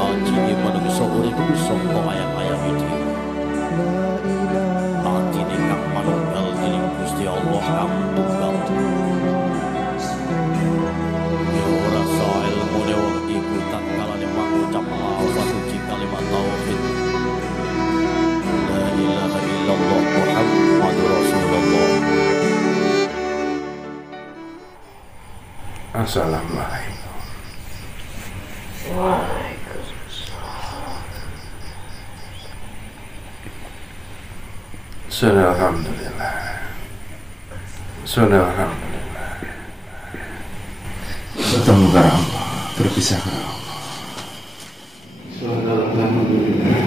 Aji manungsa urip saka ayam-ayam iki. Atine kang manunggal dening Gusti Allah kang tunggal. Ya ora sae ilmune wong iku tak kalane mangucap lafaz suci kalimat tauhid. La ilaha illallah Muhammadur Rasulullah. Assalamualaikum. Waalaikumsalam. Alhamdulillah. Alhamdulillah. Bertemu ke Allah, berpisah ke Allah. Alhamdulillah.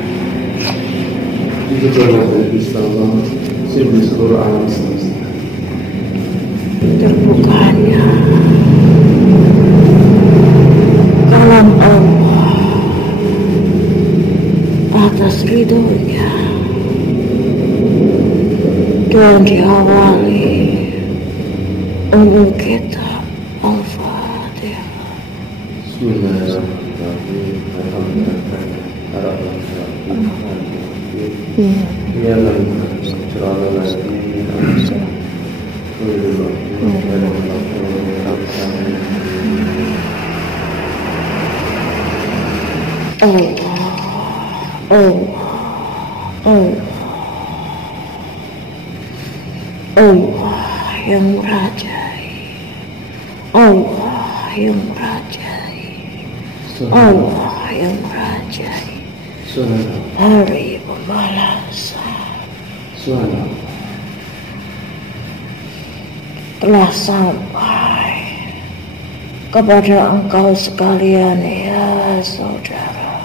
Itu adalah Allah, sibuk seluruh alam semesta. Terbukanya kalam Allah atas ridhonya dan diawali umum kitab Al-Fatihah. Bismillahirrahmanirrahim. Allah yang merajai, Allah yang merajai, Allah yang merajai hari pembalasan telah sampai kepada engkau sekalian ya saudara.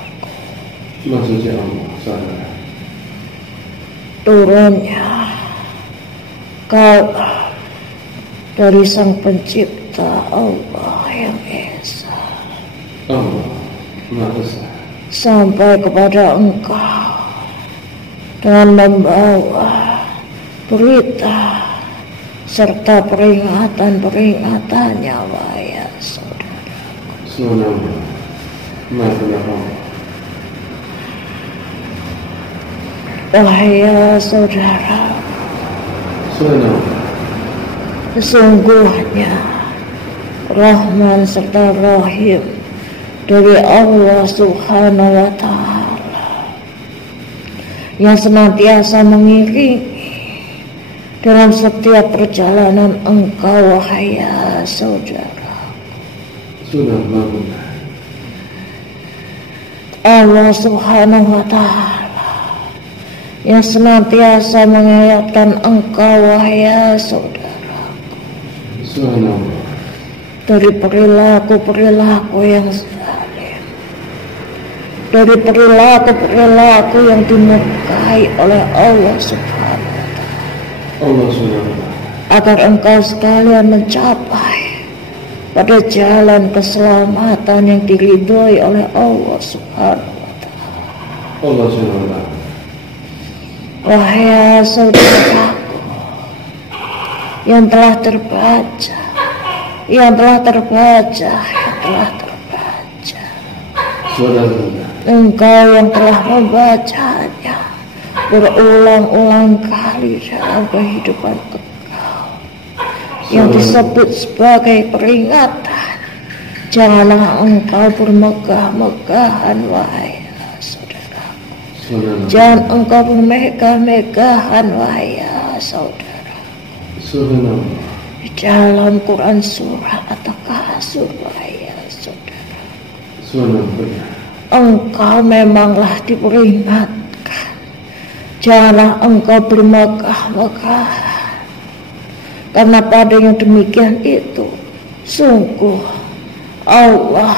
Maksudnya Allah, saudara. Turunnya kalam dari Sang Pencipta Allah yang Esa, Allah Maha Esa, sampai kepada engkau dengan membawa berita serta peringatan-peringatannya wahai saudara. Subhanallah, Maha Wahai saudara, sesungguhnya Rahman serta Rahim dari Allah Subhanahu wa Ta'ala yang senantiasa mengiringi dalam setiap perjalanan engkau wahai saudara. Allah Subhanahu wa Ta'ala yang senantiasa mengingatkan engkau wahai saudara dari perilaku-perilaku yang zalim, dari perilaku-perilaku yang dimurkai oleh Allah Subhanahu wa Ta'ala, agar engkau sekalian mencapai pada jalan keselamatan yang diridhoi oleh Allah Subhanahu wa Ta'ala. Wahai saudaraku yang telah terbaca, engkau yang telah membacanya berulang-ulang kali dalam kehidupan engkau, yang disebut sebagai peringatan. Janganlah engkau bermegah-megahan wahai saudara. Jangan engkau bermegah-megahan wahai saudara. Di dalam Quran surah At-Takasur wahai saudara, engkau memanglah diperingatkan. Janganlah engkau bermegah-megahan, karena pada yang demikian itu sungguh Allah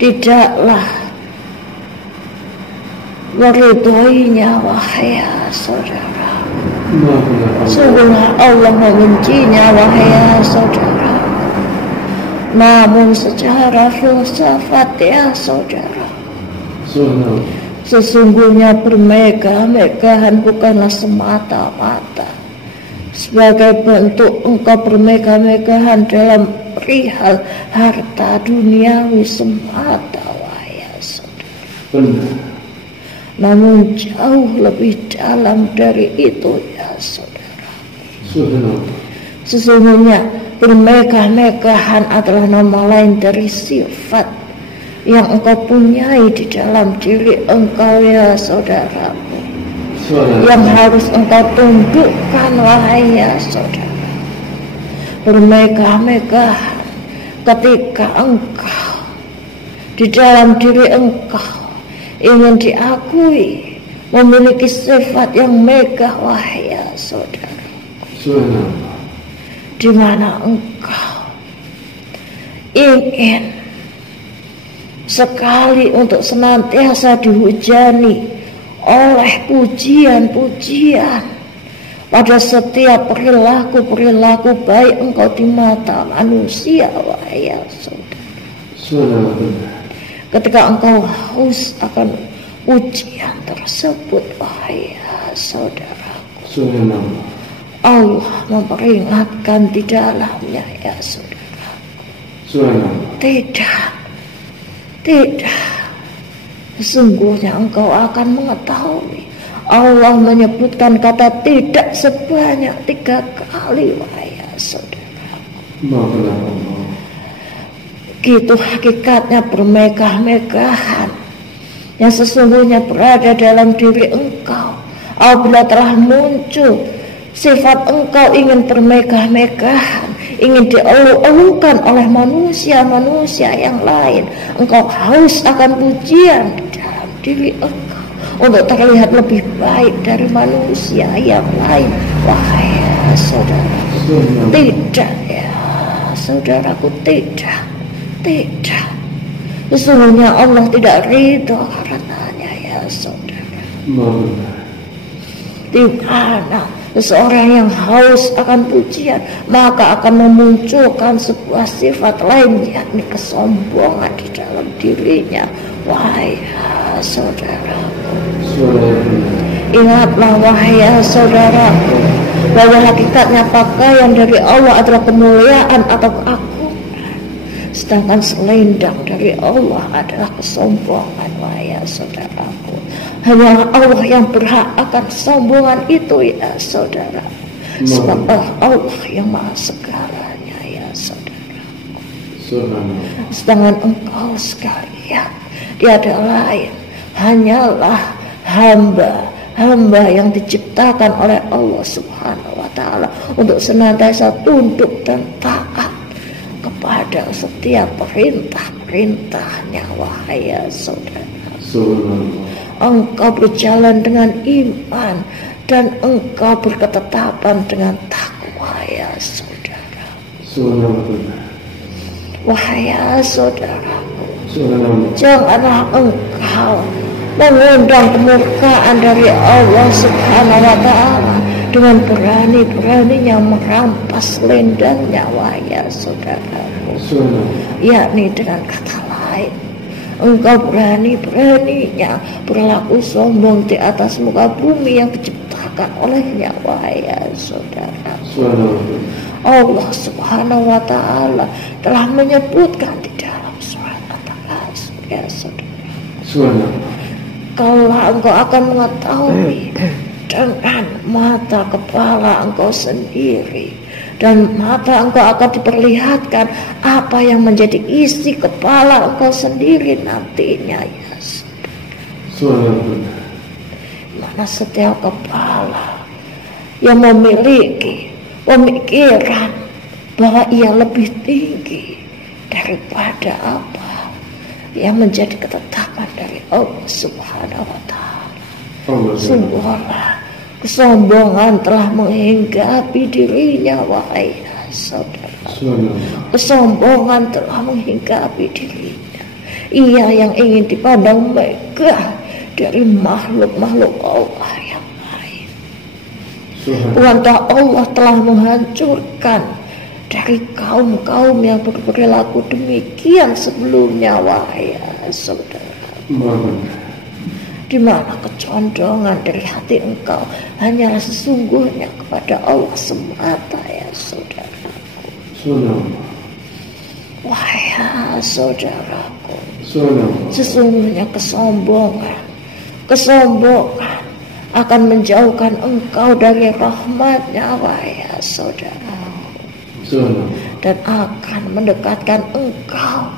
tidaklah meridhoinya wahai saudara. Sungguhlah Allah membencinya wahai saudara. Namun secara filsafat ya saudara, sesungguhnya bermegah-megahan bukanlah semata-mata sebagai bentuk engkau bermegah-megahan dalam perihal harta duniawi semata wahai saudara. benar. Namun jauh lebih dalam dari itu ya saudara. Subhanallah. Sesungguhnya bermegah-megahan adalah nama lain dari sifat yang engkau punyai di dalam diri engkau ya saudaraku, yang harus engkau tundukkan wahai ya saudara. Bermegah-megahan ketika engkau di dalam diri engkau ingin diakui memiliki sifat yang megah wahai ya saudara, di mana engkau ingin sekali untuk senantiasa dihujani oleh pujian-pujian pada setiap perilaku-perilaku baik engkau di mata manusia wahai ya saudara. Ketika engkau haus akan ujian tersebut wahai ya saudaraku, Allah memperingatkan di dalamnya ya saudara. Tidak, sesungguhnya engkau akan mengetahui Allah menyebutkan kata tidak sebanyak 3 kali wahai ya saudara. Gitu hakikatnya bermegah-megahan yang sesungguhnya berada dalam diri engkau. Apabila telah muncul sifat engkau ingin bermegah-megahan, ingin dielu-elukan oleh manusia-manusia yang lain, engkau haus akan pujian di dalam diri engkau untuk terlihat lebih baik dari manusia yang lain wahai ya saudara. Tidak ya saudaraku, tidak. Sesungguhnya Allah tidak ridho karenanya ya saudara. Di mana seseorang yang haus akan pujian maka akan memunculkan sebuah sifat lain, yakni kesombongan di dalam dirinya wahai ya saudaraku. Ingatlah wahai ya saudaraku, bahwa hakikatnya pakaian dari Allah adalah kemuliaan atau keagungan, sedangkan selendang dari Allah adalah kesombongan wahai ya saudaraku. Hanya Allah yang berhak akan kesombongan itu ya saudara, sebab Allah yang maha segalanya ya saudaraku. Sedangkan engkau sekalian tiada lain hanyalah hamba yang diciptakan oleh Allah Subhanahu wa taala untuk senantiasa tunduk dan taat kepada setiap perintah-perintahnya wahai ya saudara. Engkau berjalan dengan iman dan engkau berketetapan dengan takwa ya saudara. Wahai ya saudaraku, janganlah engkau mengundang kemurkaan dari Allah Subhanahu wa taala dengan berani-beraninya merampas selendangnya wahai ya saudaraku. Yakni dengan kata lain, engkau berani-beraninya berlaku sombong di atas muka bumi yang diciptakan olehnya wahai ya saudara. Allah Subhanahu wa taala telah menyebutkan di dalam surat At-Takasur ya saudara. Kalau engkau akan mengetahui dengan mata kepala engkau sendiri, dan mata engkau akan diperlihatkan apa yang menjadi isi kepala engkau sendiri nantinya ya saudara. Mana setiap kepala yang memiliki pemikiran bahwa ia lebih tinggi daripada apa yang menjadi ketetapan dari Allah Subhanahu wa taala. Sungguhlah kesombongan telah menghinggapi dirinya wahai saudara. Kesombongan telah menghinggapi dirinya. Ia yang ingin dipandang megah dari makhluk-makhluk Allah yang lain. Bukankah Allah telah menghancurkan dari kaum-kaum yang berperilaku demikian sebelumnya wahai saudara. Di mana kecondongan dari hati engkau hanyalah sesungguhnya kepada Allah semata ya saudara. Wahai saudaraku, Subhanallah. sesungguhnya kesombongan akan menjauhkan engkau dari rahmatnya, wahai saudaraku, Subhanallah. dan akan mendekatkan engkau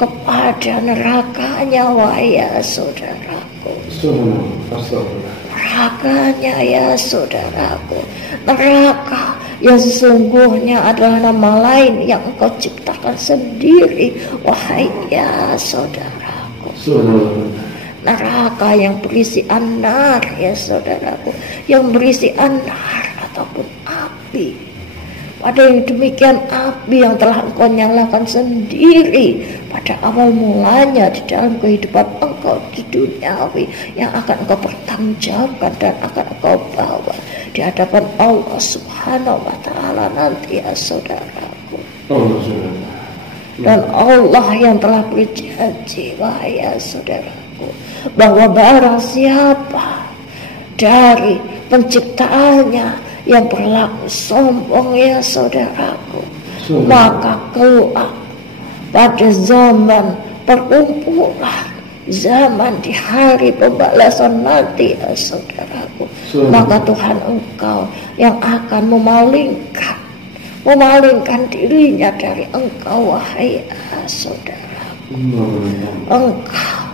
kepada nerakanya, wahai saudaraku. Subhanallah. Astagfirullah. Nerakanya, ya saudaraku, neraka yang sesungguhnya adalah nama lain yang engkau ciptakan sendiri, wahai ya saudaraku. Subhanallah. Neraka yang berisi anar, ya saudaraku, yang berisi anar ataupun api. Pada yang demikian api yang telah engkau nyalakan sendiri pada awal mulanya di dalam kehidupan engkau di duniawi, yang akan engkau pertanggungjawabkan dan akan engkau bawa di hadapan Allah Subhanahu wa Ta'ala nanti, ya saudaraku. Allah Subhanallah. Dan Allah yang telah berjanji, wahai ya saudaraku, bahwa barang siapa dari penciptaannya yang berlaku sombong, ya saudaraku, maka kelak pada zaman perkumpulan, zaman di hari pembalasan nanti, ya saudaraku, maka Tuhan engkau yang akan memalingkan dirinya dari engkau, wahai saudaraku. Engkau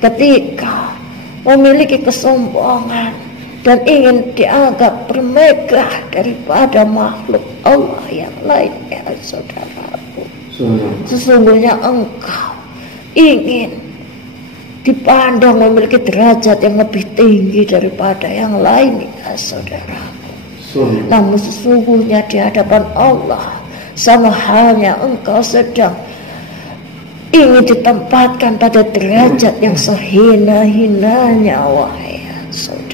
ketika memiliki kesombongan dan ingin dianggap bermegah daripada makhluk Allah yang lain, ya saudaraku, sesungguhnya engkau ingin dipandang memiliki derajat yang lebih tinggi daripada yang lain, ya saudaraku. Namun sesungguhnya di hadapan Allah sama halnya engkau sedang ingin ditempatkan pada derajat yang sehina-hinanya, wahai saudara.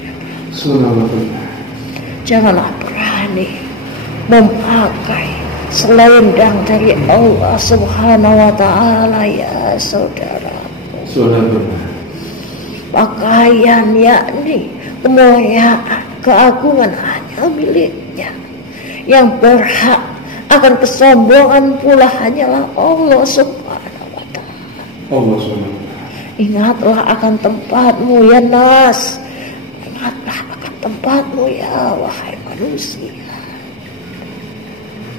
Janganlah berani memakai selendang dari Allah Subhanahu wa Ta'ala, ya saudara. Pakaian yakni kemuliaan, keagungan hanya miliknya. Yang berhak akan kesombongan pula hanyalah Allah Subhanahu wa Ta'ala. Allah Subhanahu. Ingatlah akan tempatmu, ya nas. Ingatlah akan tempatmu, ya wahai manusia.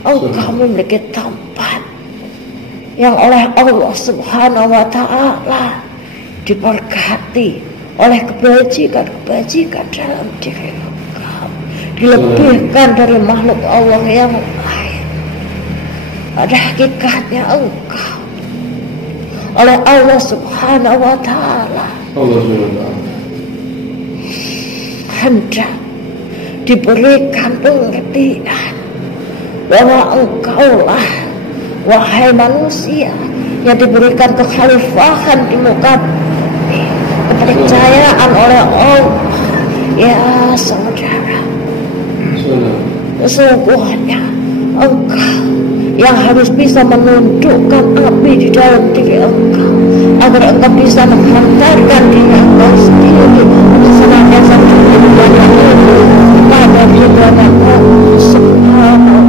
Engkau memiliki tempat yang oleh Allah Subhanahu wa Ta'ala diberkati oleh kebajikan-kebajikan dalam diri engkau, dilebihkan dari makhluk Allah yang lain. Pada hakikatnya engkau oleh Allah Subhanahu wa Ta'ala hendak diberikan pengertian bahwa engkaulah, wahai manusia, yang diberikan kekhalifahan di muka bumi, kepercayaan oleh Allah, ya saudara. Sesungguhnya engkau yang harus bisa menundukkan api di dalam diri engkau, agar engkau bisa menghantarkan diri engkau sendiri untuk senantiasa beribadah kepada ibadah Allah Subhanahu.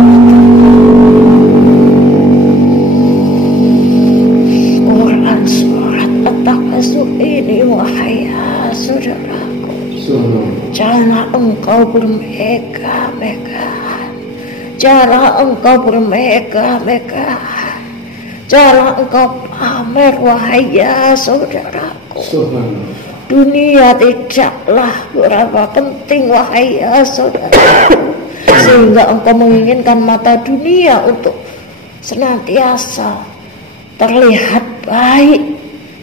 Quran surat At-Takasur ini, wahai saudaraku, janganlah engkau bermegah-megahan, janganlah engkau bermegah-megahan, janganlah engkau pamer, wahai ya saudaraku. Dunia tidaklah berapa penting, wahai ya saudaraku, sehingga engkau menginginkan mata dunia untuk senantiasa terlihat baik,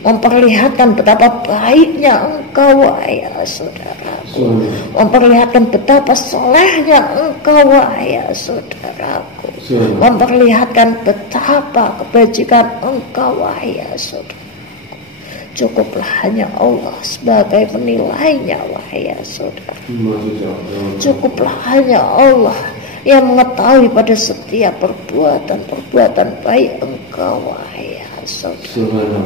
memperlihatkan betapa baiknya engkau, wahai saudaraku, memperlihatkan betapa solehnya engkau, wahai saudaraku, memperlihatkan betapa kebajikan engkau, wahai saudaraku. Cukuplah hanya Allah sebagai penilainya, wahai saudara. Cukuplah hanya Allah yang mengetahui pada setiap perbuatan baik engkau, wahai saudara.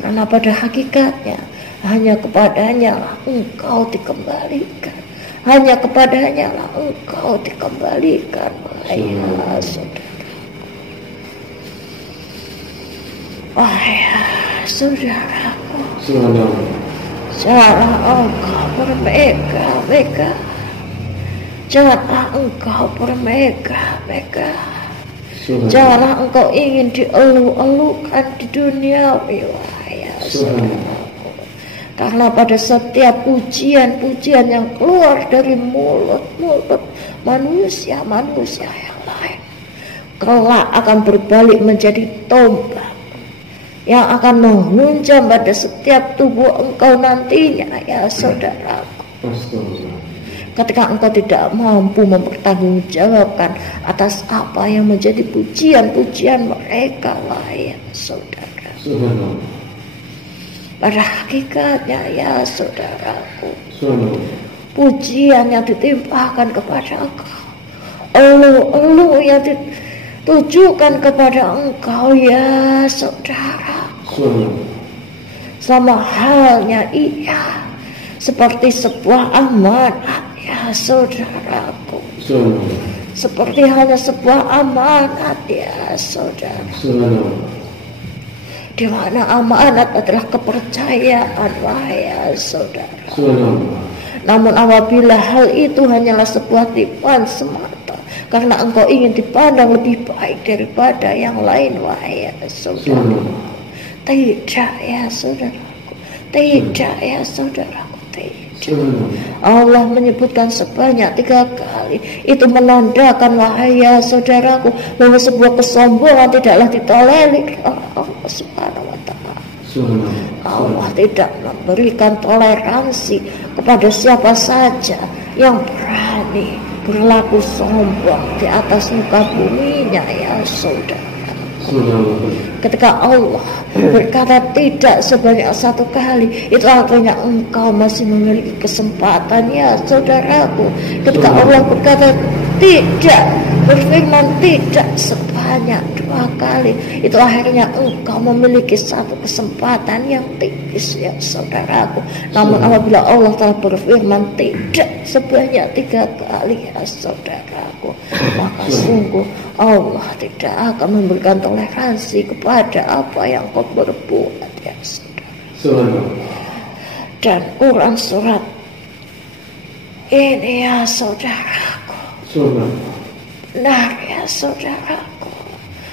Karena pada hakikatnya hanya kepadanya lah engkau dikembalikan, hanya kepadanya lah engkau dikembalikan, wahai saudara. Wahai saudaraku, Subhanallah. janganlah engkau bermegah-megah. Janganlah engkau bermegah-megah. Subhanallah. Janganlah engkau ingin dielu-elukan di dunia, wahai saudaraku. Karena pada setiap pujian-pujian yang keluar dari mulut-mulut manusia-manusia yang lain, kelak akan berbalik menjadi tombak yang akan menghunjam pada setiap tubuh engkau nantinya, ya saudaraku. Astagfirullah. Ketika engkau tidak mampu mempertanggungjawabkan atas apa yang menjadi pujian-pujian mereka, wahai saudara. Subhanallah. Pada hakikatnya, ya saudaraku, Subhanallah. pujian yang ditimpakan kepada engkau, elu-elu yang ditujukan kepada engkau, ya saudaraku, Subhanallah. sama halnya ia seperti sebuah amanat, ya saudaraku. Subhanallah. Seperti hanya sebuah amanat, ya saudara, Subhanallah. di mana amanat adalah kepercayaan, wahai saudara. Subhanallah. Namun apabila hal itu hanyalah sebuah tipuan semata, karena engkau ingin dipandang lebih baik daripada yang lain, wahai saudara, Subhanallah. tidak, ya saudaraku, tidak, ya saudaraku, tidak. Subhanallah. Allah menyebutkan sebanyak 3 kali. Itu menandakan, wahai saudaraku, bahwa sebuah kesombongan tidaklah ditolerir oleh Allah Subhanahu wa ta'ala. Subhanallah. Allah tidak memberikan toleransi kepada siapa saja yang berani berlaku sombong di atas muka buminya, ya saudara. Subhanallah. Ketika Allah berkata tidak sebanyak 1 kali, itu artinya engkau masih memiliki kesempatan, ya saudaraku. Ketika Allah berkata tidak, berfirman tidak sebanyak 2 kali, itu akhirnya engkau memiliki 1 kesempatan yang tipis, ya saudaraku. Namun apabila Allah telah berfirman tidak sebanyak 3 kali, ya saudaraku, maka sungguh Allah tidak akan memberikan toleransi kepada apa yang kau berbuat, ya saudara. Subhanallah. Dan Quran surat ini, ya saudaraku, Subhanallah. benar, ya saudaraku,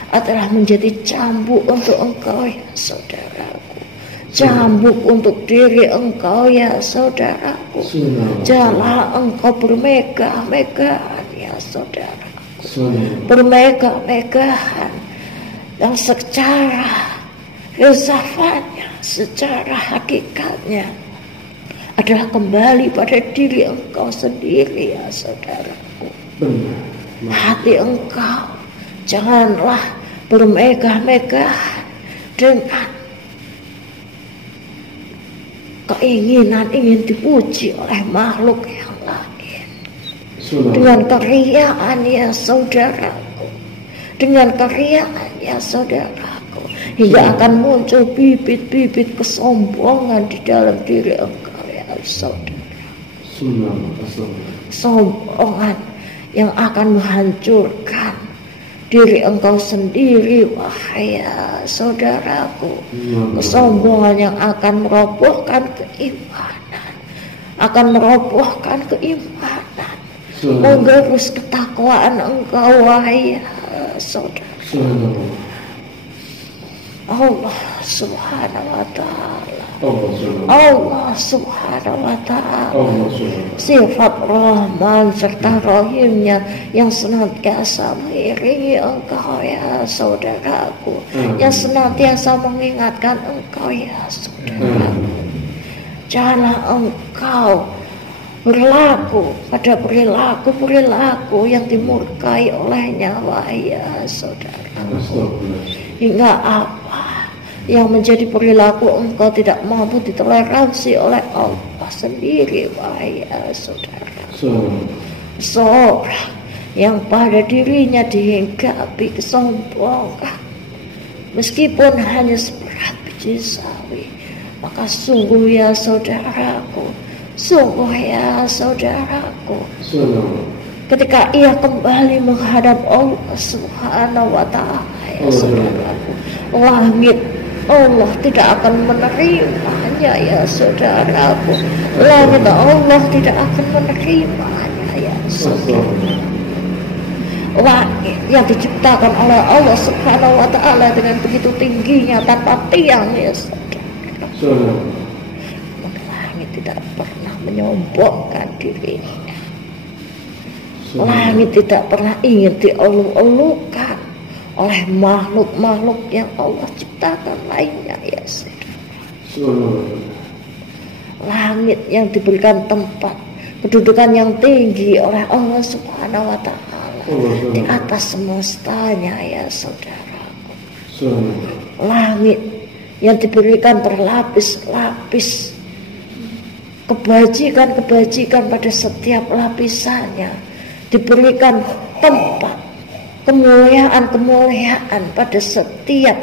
adalah menjadi cambuk untuk engkau, ya saudaraku. Cambuk untuk diri engkau, ya saudaraku. Subhanallah. Janganlah engkau bermegah-megahan, ya saudara. Subhanallah. Bermegah-megahan yang secara filsafatnya, secara hakikatnya adalah kembali pada diri engkau sendiri, ya saudaraku. Benar. Hati engkau janganlah bermegah-megahan dengan keinginan ingin dipuji oleh makhluk yang lain, dengan keriaan, ya saudaraku, dengan keriaan, ya saudaraku, hingga akan muncul bibit-bibit kesombongan di dalam diri engkau, ya saudara. Sombongan yang akan menghancurkan diri engkau sendiri, wahai saudaraku. Kesombongan yang akan merobohkan keimanan, akan merobohkan keimanan, menggerus ketakwaan engkau, wahai saudara. Allah Subhanahu wa ta'ala, Allah Subhanahu wa ta'ala, sifat Rahman serta Rahimnya yang senantiasa mengiringi engkau, ya saudaraku, yang senantiasa mengingatkan engkau, ya saudaraku. Janganlah engkau berlaku pada perilaku yang dimurkai olehnya, wahai saudara. Hingga apa yang menjadi perilaku engkau tidak mampu ditoleransi oleh Allah sendiri, wahai saudara. Seorang yang pada dirinya dihinggapi kesombongan, meskipun hanya seberat biji sawi, maka sungguh, ya saudaraku, sungguh, ya saudaraku, ketika ia kembali menghadap Allah Subhanahu wa ta'ala, ya saudaraku, langit Allah tidak akan menerimanya ya saudaraku. Langit Allah tidak akan menerimanya ya saudara. Langit yang diciptakan oleh Allah Subhanahu wa ta'ala dengan begitu tingginya tanpa tiang ya saudara. Langit tidak pernah menyombongkan dirinya. Langit tidak pernah ingin dieluk-elukan oleh makhluk-makhluk yang Allah ciptakan lainnya ya saudara. Langit yang diberikan tempat kedudukan yang tinggi oleh Allah Subhanahu wa ta'ala di atas semestanya ya saudaraku. Langit yang diberikan berlapis-lapis kebajikan pada setiap lapisannya, diberikan tempat kemuliaan pada setiap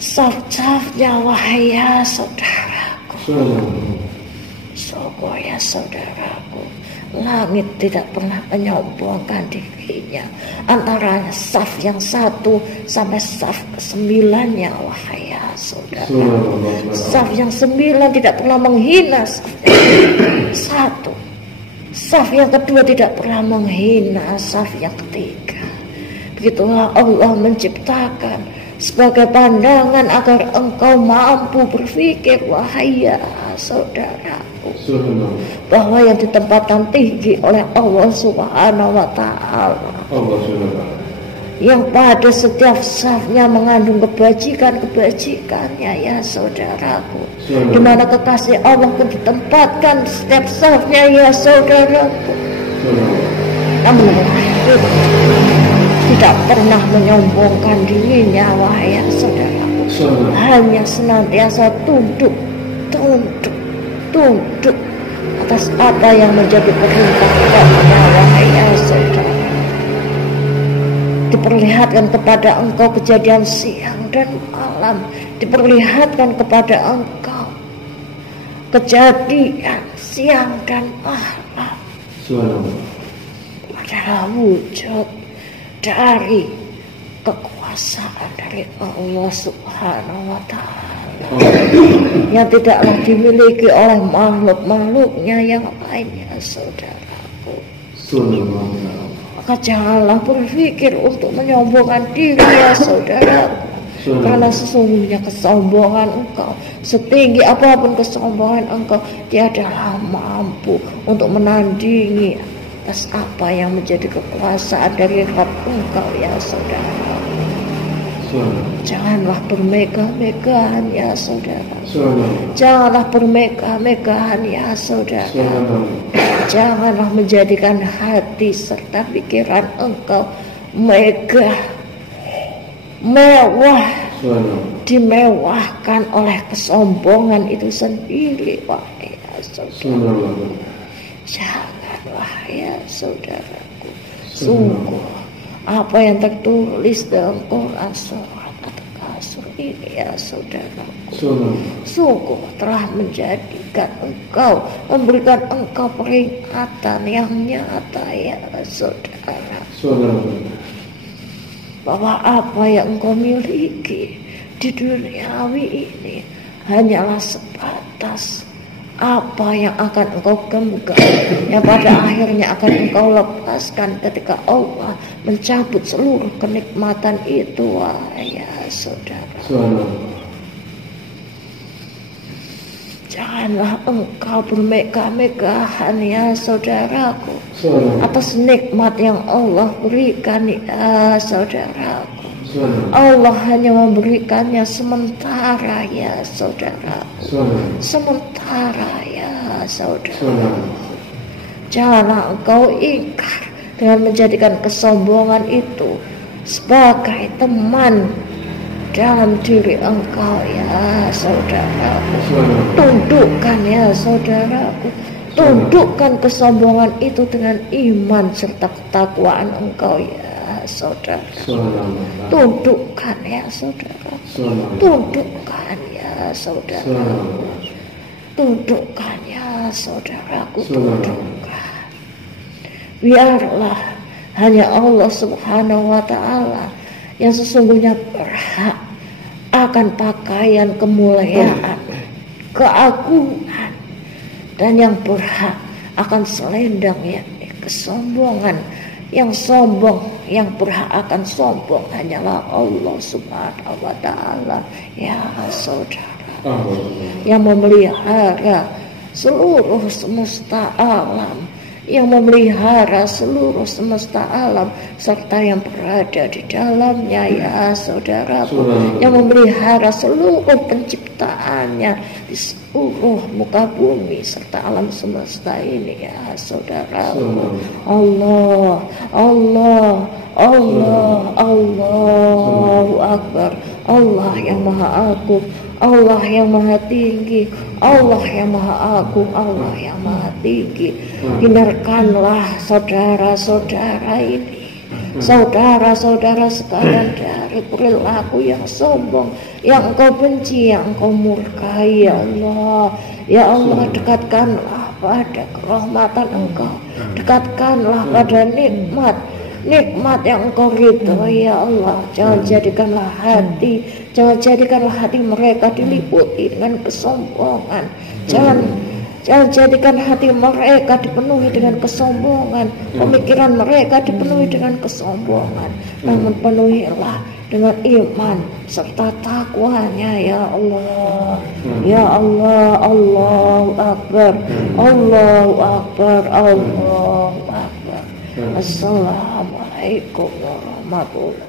saf-safnya wahai ya saudaraku. Sungguh ya saudaraku, langit tidak pernah menyombongkan dirinya antara saf yang 1 sampai saf ke-9 wahai ya saudara. Saf yang 9 tidak pernah menghina saf yang 1. Saf yang kedua tidak pernah menghina saf yang ketiga. Begitulah Allah menciptakan sebagai pandangan agar engkau mampu berpikir wahai ya saudaraku, bahwa yang ditempatkan tinggi oleh Allah Subhanahu wa ta'ala, yang pada setiap safnya mengandung kebajikannya ya saudaraku, di mana kekasih Allah pun ditempatkan setiap safnya ya saudaraku. Namun langit tidak pernah menyombongkan dirinya wahai ya saudaraku, hanya senantiasa tunduk atas apa yang menjadi perintah Allah wahai ya saudara. Diperlihatkan kepada engkau kejadian siang dan malam, diperlihatkan kepada engkau kejadian siang dan malam adalah wujud dari kekuasaan dari Allah Subhanahu wa ta'ala yang tidaklah dimiliki oleh makhluk-makhluknya yang lainnya saudaraku. Maka janganlah berpikir untuk menyombongkan diri ya saudaraku, karena sesungguhnya kesombongan engkau, setinggi apapun kesombongan engkau, tiadalah mampu untuk menandingi atas apa yang menjadi kekuasaan dari Rabb engkau ya saudara. Janganlah bermegah-megahan ya saudara. Janganlah bermegah-megahan ya saudara. Janganlah menjadikan hati serta pikiran engkau megah, mewah, dimewahkan oleh kesombongan itu sendiri wahai ya saudara. Janganlah ya saudaraku. Sungguh apa yang tertulis dalam Quran surat At-Takasur ini ya saudaraku, sungguh telah menjadikan engkau, memberikan engkau peringatan yang nyata ya saudara, bahwa apa yang engkau miliki di duniawi ini hanyalah sebatas apa yang akan engkau genggam, yang pada akhirnya akan engkau lepaskan ketika Allah mencabut seluruh kenikmatan itu wahai ya saudara. Janganlah engkau bermegah-megahan ya saudaraku atas nikmat yang Allah berikan ya saudaraku. Allah hanya memberikannya sementara ya saudara, sementara ya saudara. Janganlah engkau ingkar dengan menjadikan kesombongan itu sebagai teman dalam diri engkau ya saudaraku. Tundukkan ya saudaraku, tundukkan kesombongan itu dengan iman serta ketakwaan engkau ya saudara. Tundukkan ya saudara, tundukkan ya saudara, tundukkan ya saudaraku, tundukkan. Biarlah hanya Allah Subhanahu wa ta'ala yang sesungguhnya berhak akan pakaian kemuliaan, keagungan, dan yang berhak akan selendang yakni kesombongan. Yang sombong, yang berhak akan sombong hanyalah Allah Subhanahu wa Ta'ala. Ya saudara, yang memelihara seluruh semesta alam, yang memelihara seluruh semesta alam serta yang berada di dalamnya, ya saudaraku, yang memelihara seluruh penciptaannya di seluruh muka bumi serta alam semesta ini, ya saudaraku. Allah, Allah, Allah, Allahu Akbar. Allah yang maha agung, Allah yang maha tinggi, Allah yang maha agung, Allah yang maha tinggi. Hindarkanlah saudara-saudara ini, saudara-saudara sekalian, dari perilaku yang sombong, yang engkau benci, yang engkau murkai, ya Allah. Ya Allah, dekatkanlah pada kerahmatan engkau, dekatkanlah pada nikmat yang engkau ridhoi, ya Allah. Jangan jadikanlah hati mereka diliputi dengan kesombongan. Jangan jadikan hati mereka dipenuhi dengan kesombongan, pemikiran mereka dipenuhi dengan kesombongan. Namun penuhilah dengan iman serta takwanya, ya Allah. Ya Allah, Allahu Akbar, Allahu Akbar, Allahu Akbar. Assalamualaikum warahmatullahi